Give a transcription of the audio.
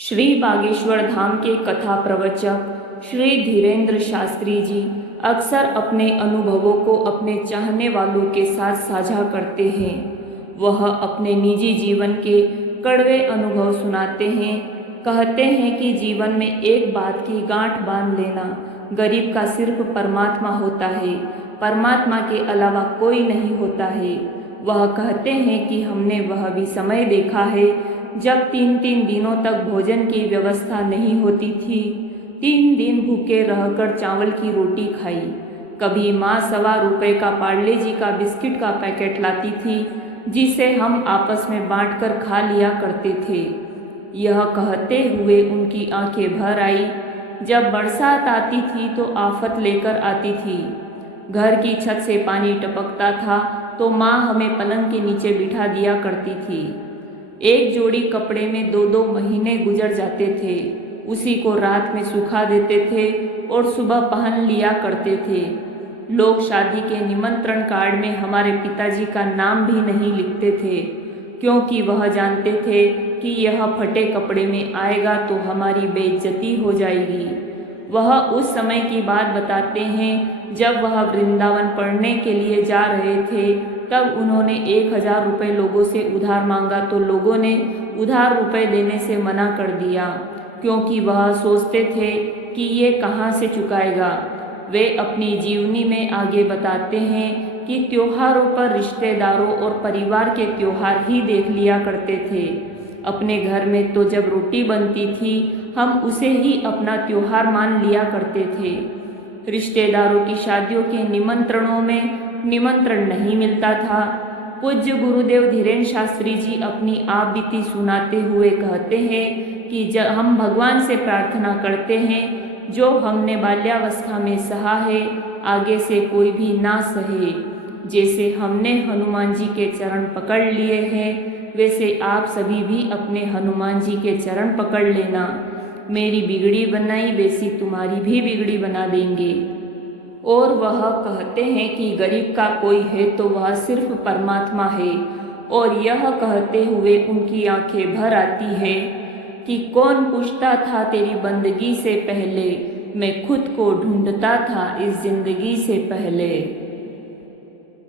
श्री बागेश्वर धाम के कथा प्रवचक श्री धीरेन्द्र शास्त्री जी अक्सर अपने अनुभवों को अपने चाहने वालों के साथ साझा करते हैं। वह अपने निजी जीवन के कड़वे अनुभव सुनाते हैं। कहते हैं कि जीवन में एक बात की गांठ बांध लेना, गरीब का सिर्फ परमात्मा होता है, परमात्मा के अलावा कोई नहीं होता है। वह कहते हैं कि हमने वह भी समय देखा है जब 3-3 दिनों तक भोजन की व्यवस्था नहीं होती थी। 3 दिन भूखे रहकर चावल की रोटी खाई। कभी माँ ₹1.25 का पार्ले जी का बिस्किट का पैकेट लाती थी, जिसे हम आपस में बांटकर खा लिया करते थे। यह कहते हुए उनकी आंखें भर आई। जब बरसात आती थी तो आफत लेकर आती थी। घर की छत से पानी टपकता था तो माँ हमें पलंग के नीचे बिठा दिया करती थी। एक जोड़ी कपड़े में 2-2 महीने गुजर जाते थे। उसी को रात में सुखा देते थे और सुबह पहन लिया करते थे। लोग शादी के निमंत्रण कार्ड में हमारे पिताजी का नाम भी नहीं लिखते थे, क्योंकि वह जानते थे कि यह फटे कपड़े में आएगा तो हमारी बेइज्जती हो जाएगी। वह उस समय की बात बताते हैं जब वह वृंदावन पढ़ने के लिए जा रहे थे। तब उन्होंने 1000 रुपये लोगों से उधार मांगा तो लोगों ने उधार रुपए देने से मना कर दिया, क्योंकि वह सोचते थे कि ये कहाँ से चुकाएगा। वे अपनी जीवनी में आगे बताते हैं कि त्योहारों पर रिश्तेदारों और परिवार के त्योहार ही देख लिया करते थे। अपने घर में तो जब रोटी बनती थी हम उसे ही अपना त्योहार मान लिया करते थे। रिश्तेदारों की शादियों के निमंत्रणों में निमंत्रण नहीं मिलता था। पूज्य गुरुदेव धीरेन्द्र शास्त्री जी अपनी आप बीती सुनाते हुए कहते हैं कि जब हम भगवान से प्रार्थना करते हैं, जो हमने बाल्यावस्था में सहा है आगे से कोई भी ना सहे। जैसे हमने हनुमान जी के चरण पकड़ लिए हैं, वैसे आप सभी भी अपने हनुमान जी के चरण पकड़ लेना। मेरी बिगड़ी बनाई वैसी तुम्हारी भी बिगड़ी बना देंगे। और वह कहते हैं कि गरीब का कोई है तो वह सिर्फ परमात्मा है। और यह कहते हुए उनकी आंखें भर आती है कि कौन पूछता था तेरी बंदगी से पहले, मैं खुद को ढूंढता था इस जिंदगी से पहले।